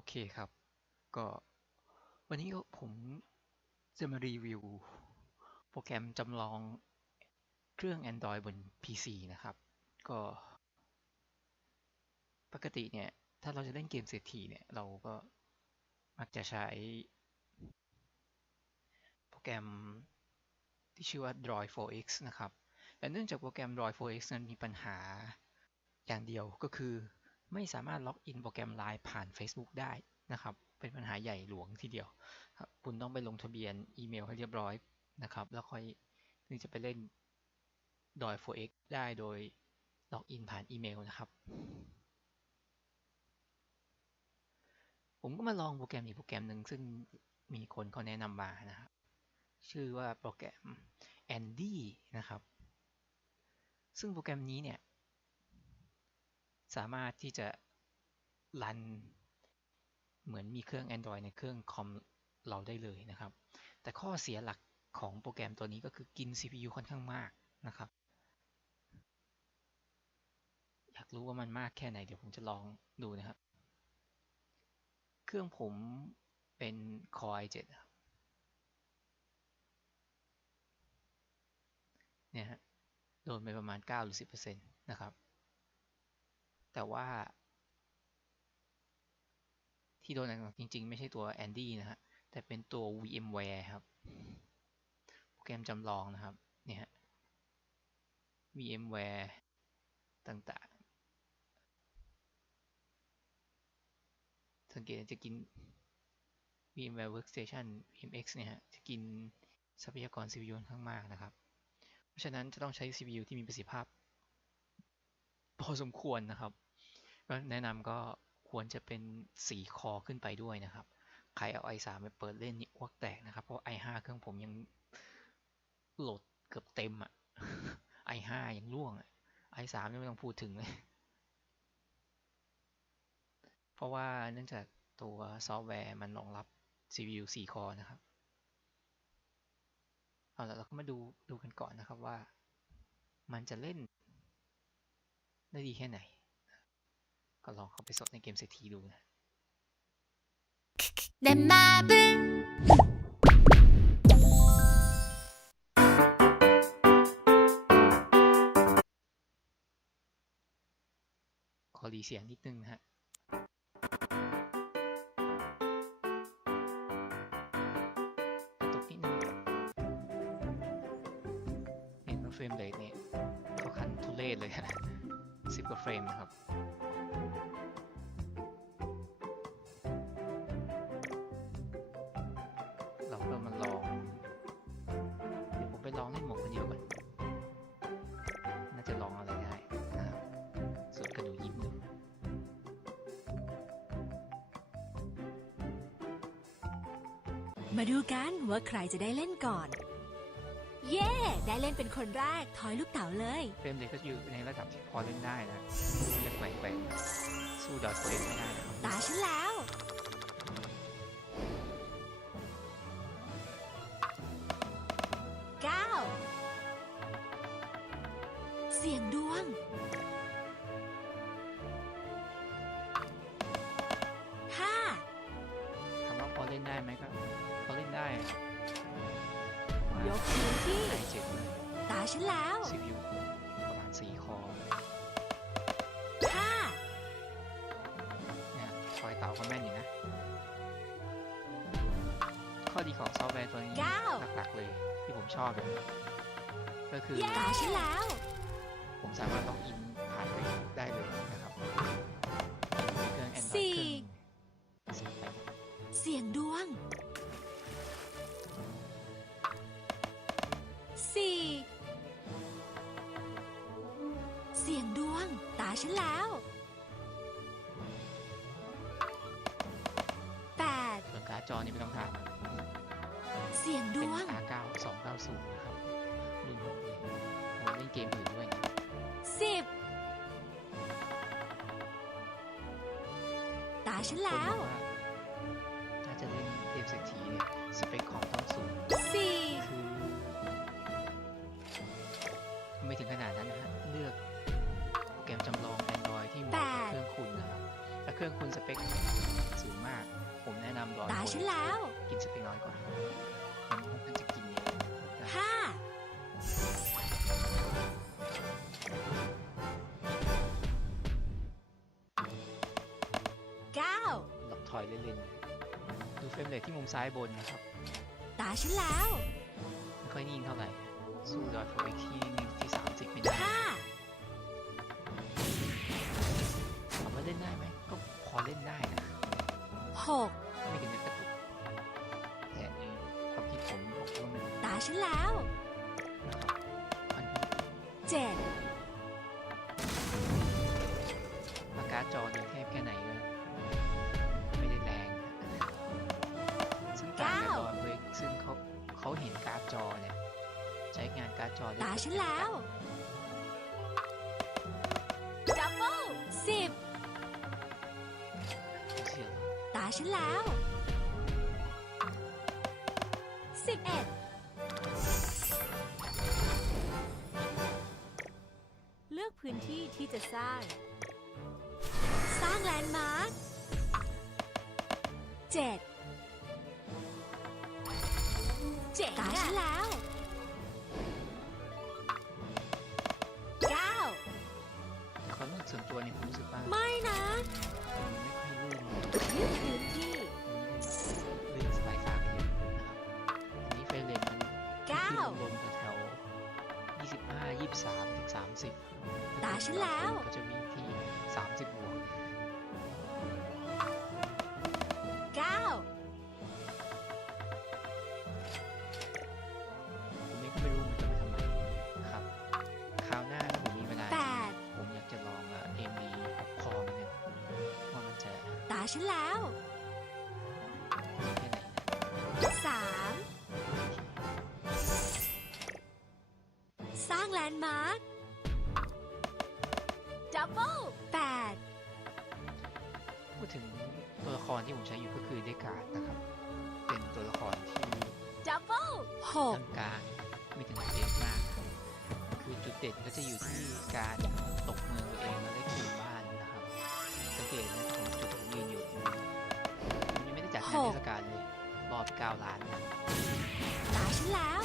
โอเคครับ ก็วันนี้ก็ผมจะมารีวิว โปรแกรมจำลองเครื่อง Android บน PC นะครับ ก็ ปกติเนี่ย ถ้าเราจะเล่นเกมเศรษฐีเนี่ย เราก็มักจะใช้ โปรแกรมที่ชื่อว่า Droid 4x นะครับ แต่เนื่องจากโปรแกรม Droid 4x นั้นมีปัญหาอย่างเดียวก็คือ ไม่สามารถล็อกอินโปรแกรม Line ผ่าน Facebook ได้นะครับ เป็นปัญหาใหญ่หลวงทีเดียวครับคุณต้องไปลงทะเบียนอีเมลให้เรียบร้อยนะครับ แล้วค่อยถึงจะไปเล่น Droid 4x ได้โดยล็อกอินผ่านอีเมลนะครับ ผมก็มาลองโปรแกรมอีกโปรแกรมหนึ่งซึ่งมีคนเขาแนะนำมานะครับ ชื่อว่าโปรแกรม Andy นะครับ ซึ่งโปรแกรมนี้เนี่ย สามารถที่จะรันเหมือนมีเครื่อง Android ในเครื่องคอมเราได้เลยนะครับ แต่ข้อเสียหลักของโปรแกรมตัวนี้ก็คือกิน CPU ค่อนข้างมากนะครับ อยากรู้ว่ามันมากแค่ไหนเดี๋ยวผมจะลองดูนะครับ เครื่องผมเป็น Core i7 ครับเนี่ยฮะโดนไปประมาณ 9 หรือ 10%นะครับ แต่ว่า ที่โดนหนักจริง ๆ ไม่ใช่ตัว Andy นะฮะ แต่เป็นตัว VMware ครับ โปรแกรมจำลองนะครับ เนี่ยฮะ VMware ต่างๆ สังเกตจะกิน VMware Workstation VMX เนี่ยฮะ จะกินทรัพยากร CPU ค่อนข้างมากนะครับ เพราะฉะนั้นจะต้องใช้ CPU ที่มีประสิทธิภาพ พอสมควรนะครับก็แนะนำก็ควรจะเป็น 4 คอขึ้นไปด้วยนะครับ ใครเอา i3 ไปเปิดเล่นนี่อ้วกแตกนะครับ เพราะ i5 เครื่องผมยังโหลดเกือบเต็มอะ i5 ยังร่วงอะ i3 นี่ไม่ต้องพูดถึงเลย เพราะว่าเนื่องจากตัวซอฟต์แวร์มันรองรับ CPU 4 คอนะครับ เอาละเราก็มาดูดูกันก่อนนะครับว่ามันจะเล่น ได้ดีแค่ไหน ก็ลองเข้าไปสดในเกมเซตีดูนะเดมาบึงขอรีเสียงนิดนึงนะฮะเฟรมเรทนี่ก็คันทุเรศเลยฮะ สิบกว่าเฟรมนะครับ เราก็มาลอง เดี๋ยวผมไปลองเล่นหมวกคนเดียวก่อนน่าจะลองอะไรได้นะครับสุดกระดูยิ้มเลยมาดูกันว่าใครจะได้เล่นก่อน เย้ ได้เล่นเป็นคนแรก ทอยลูกเต๋าเลย เฟรมเรทก็อยู่ในระดับที่พอเล่นได้นะจะแกว่งๆสู้ดอทเวฟไม่ได้นะครับตาฉันแล้ว เก้า เสียงดวง ห้า ถามว่าพอเล่นได้ไหมก็ ยกพื้นที่ ไอเจ็ดตาฉันแล้ว ซีพียูประมาณสี่คอห้าเนี่ยคอยเตาก็แม่นอยู่นะ ข้อดีของซอฟต์แวร์ตัวนี้เก้า หลักๆเลยที่ผมชอบเลยก็คือ ตาฉันแล้ว จอนี่ไม่ต้องถามเสียงดเป็นวง R9 290นะครับรุ่นผมเลยผมเล่นเกมอื่นด้วยนะสิบตาฉันแล้วคนบอกาถ้าจะเล่นเกมเศรษฐีเนี่ยสเปคของต้องสูง สี่คือไม่ถึงขนาดนั้นนะฮะเลือกโปรแกรมจำลอง Android ที่เหมาะกับเครื่องคุณนะครับถ้าเครื่องคุณสเปค ฉันแล้วกินสเปกน้อยก่อนมันค่อนข้างจะกินเยอะนะห้าเก้าหลับถอยเล่นๆดูเฟรมเรทที่มุมซ้ายบนนะครับ ตาฉันแล้ว ไม่ค่อยนิ่งเท่าไหร่ สู้ดอยโฟอีกที่หนึงที่30ไม่ได้ห้าถามว่าเล่นได้ไหมก็พอเล่นได้นะหก ฉันแล้วนะครับมันเจ็ดปากกาจอดีเทพแค่ไหนก็ไม่ได้แรงนะซึ่งต่างกับดอยเวกซึ่งเขาเขาเห็นการ์ดจอเนี่ยใช้งานการ์ดจอได้ตาฉันแล้วดับเบิลสิบเชื่อตาฉันแล้วสิบเอ็ด เลือกพื้นที่ที่จะสร้าง สร้างแลนด์มาร์คเจ็ดเจ็ดตาฉันแล้วเก้าแต่ความรู้สึกส่วนตัวเนี่ยผมรู้สึกว่า ไม่นะ 30ตาฉันแล้ว ก็จะวิ่งที่ 30บวกเก้าผมเองก็ไม่รู้มันจะไปทำไมนะครับ คราวหน้าถ้าผมมีเวลาแปดผมอยากจะลองอะ AMD 6 core มันเนี่ยว่ามันจะตาฉันแล้วแค่ไหนนะสามสร้างแลนด์มาร์ค ถึงตัวละครที่ผมใช้อยู่ก็คือเดการ์ดนะครับ เป็นตัวละครที่ดับเบิลหกกลางๆไม่ถึงกับเด่นมาก คือจุดเด่นก็จะอยู่ที่การตกเมืองตัวเองแล้วได้คืนบ้านนะครับ สังเกตนะตรงจุดที่ผมยืนอยู่ผมยังไม่ได้จัดงานเทศกาลเลยรอบ9ล้านนะตาฉันแล้ว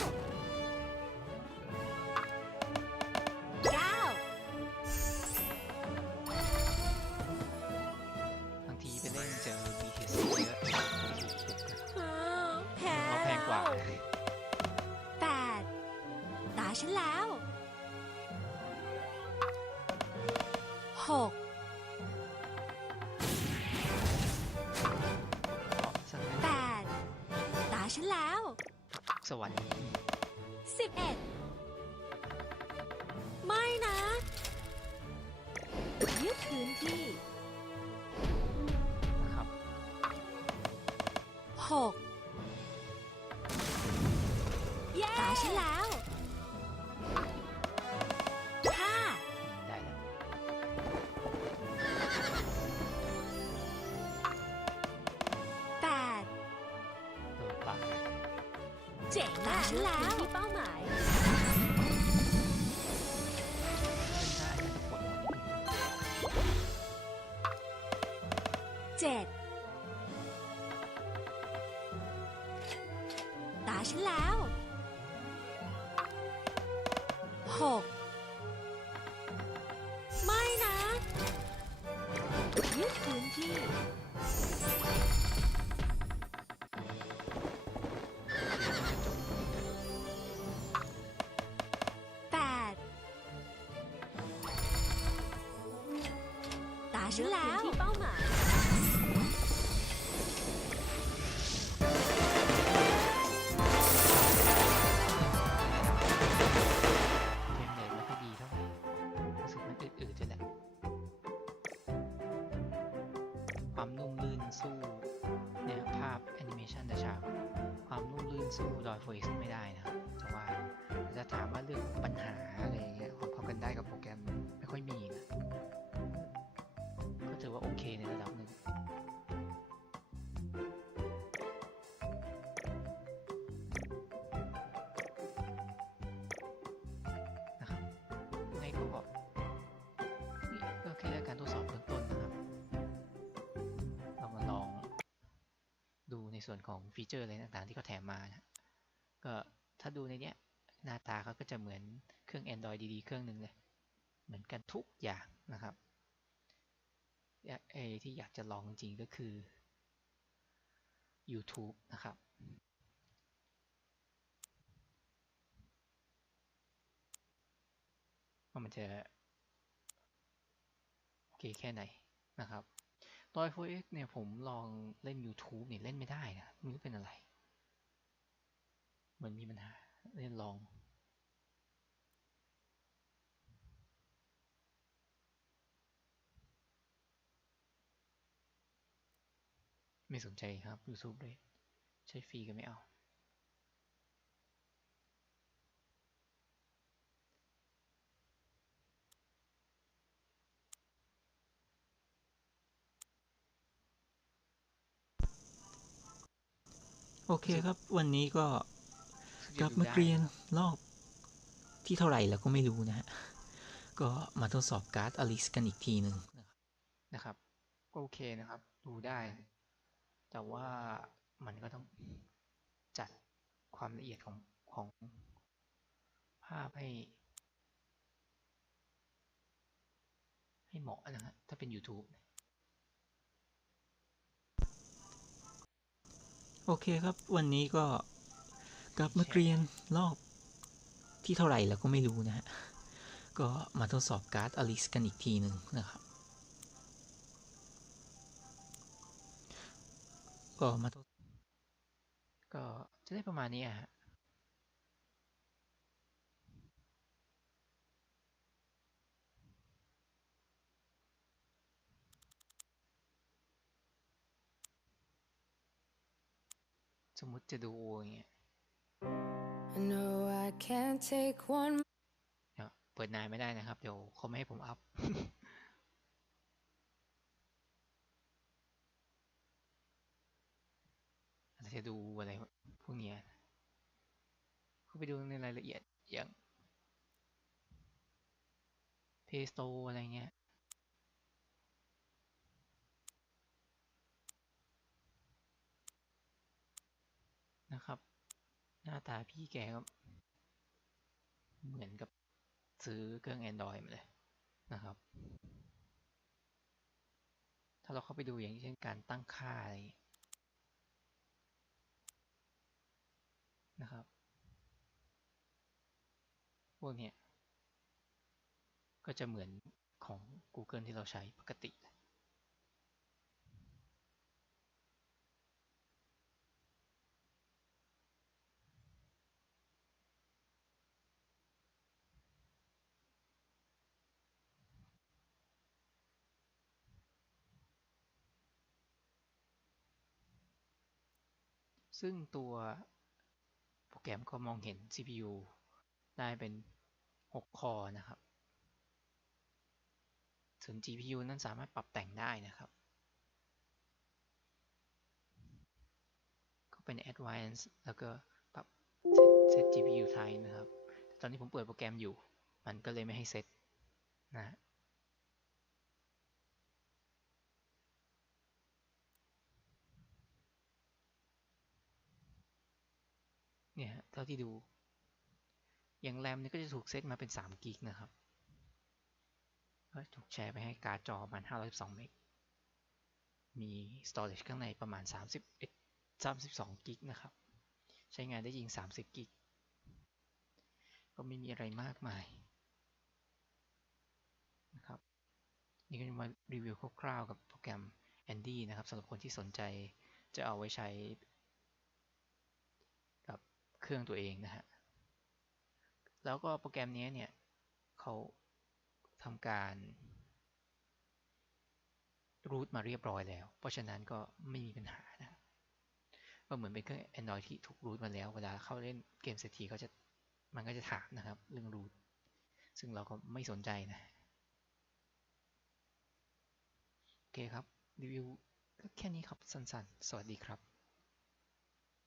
ฉันแล้วหกขอสักแปดตาฉันแล้ว สวรรค์สิบเอ็ดไม่นะยึดพื้นที่ นะครับหกตาฉันแล้ว เจ๋งตาฉันแล้วที่เป้าหมายเจ็ดตาฉันแล้วหกไม่นะยึดพื้นที่ ต ในระดับหนึ่งนะครับยังไงก็ก็แค่การทดสอบเบื้องต้นนะครับ เรามาลองดูในส่วนของฟีเจอร์อะไรต่างๆ ที่เขาแถมมานะก็ถ้าดูในเนี้ยหน้าตาเขาก็จะเหมือนเครื่อง Android ดีๆ เครื่องหนึ่งเลย เหมือนกันทุกอย่างนะครับ ไอที่อยากจะลองจริงก็คือ YouTube นะครับ ว่ามันจะโอเคแค่ไหนนะครับตัว iPhone X เนี่ยผมลองเล่น YouTube เนี่ยเล่นไม่ได้นะไม่รู้เป็นอะไร เหมือนมีปัญหาเล่นลอง ไม่สนใจครับ YouTube เลย ใช้ฟรีก็ไม่เอา โอเคครับ วันนี้ก็รู้สึกลับจะดูมาได้เรียนรอบที่เท่าไหร่แล้วก็ไม่รู้นะฮะ ก็มาทดสอบการ์ดอลิสกันอีกทีหนึ่งนะครับก็โอเคนะครับ ดูได้ แต่ว่ามันก็ต้องจัดความละเอียดของของภาพให้ ให้เหมาะนะฮะถ้าเป็น YouTube โอเคครับ วันนี้ก็กลับมาเรียนรอบที่เท่าไหร่แล้วก็ไม่รู้นะฮะ ก็มาทดสอบการ์ดอลิสกันอีกทีหนึ่งนะครับ ก็มาทดก็จะได้ประมาณนี้อะฮะสมมติจะดูอย่างเงี้ย I know I can't take one เดี๋ยวเปิดนานไม่ได้นะครับ เดี๋ยวเขาไม่ให้ผมอัพ อา จะดูอะไรพวกนี้เข้าไปดูในรายละเอียดอย่าง Play Store อะไรเงี้ยนะครับ หน้าตาพี่แกก็เหมือนกับซื้อเครื่อง Android มาเลยนะครับ ถ้าเราเข้าไปดูอย่างเช่นการตั้งค่าอะไรอย่างเงี้ย นะครับพวกเนี้ยก็จะเหมือนของ Google ที่เราใช้ปกติเลยซึ่งตัว แกรมก็มองเห็น CPU ได้เป็น 6 คอร์นะครับ ส่วน GPU นั้นสามารถปรับแต่งได้นะครับ ก็เป็น Advanced แล้วก็ปรับ set, set GPU type นะครับ แต่ตอนนี้ผมเปิดโปรแกรมอยู่ มันก็เลยไม่ให้เซตนะ เท่าที่ดู อย่างแรมเนี่ยก็จะถูกเซตมาเป็น3กิกนะครับถูกแชร์ไปให้การ์ดจอประมาณ512เมก มี storage ข้างในประมาณ 31 32กิกนะครับ ใช้งานได้จริง 30กิก ก็ไม่มีอะไรมากมายนะครับ นี่ก็จะมารีวิวคร่าวๆกับโปรแกรม Andy นะครับสำหรับคนที่สนใจจะเอาไว้ใช้ เครื่องตัวเองนะฮะ แล้วก็โปรแกรมนี้เนี่ยเขาทำการรูทมาเรียบร้อยแล้ว เพราะฉะนั้นก็ไม่มีปัญหานะก็เหมือนเป็นเครื่อง Android ที่ถูกรูทมาแล้ว เวลาเข้าเล่นเกมเศรษฐีเขาจะมันก็จะถามนะครับ เรื่องรูทซึ่งเราก็ไม่สนใจนะ โอเคครับ รีวิวก็แค่นี้ครับสั้นๆ สวัสดีครับ